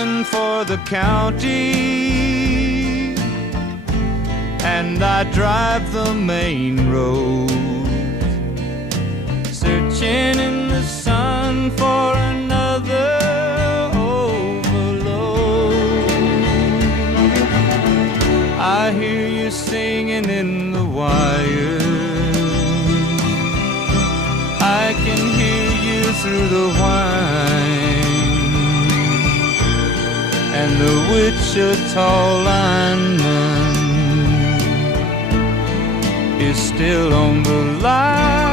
running for the county, and I drive the main road, searching in the sun for another overload. I hear you singing in the wire, I can hear you through the whine, and the Wichita lineman is still on the line.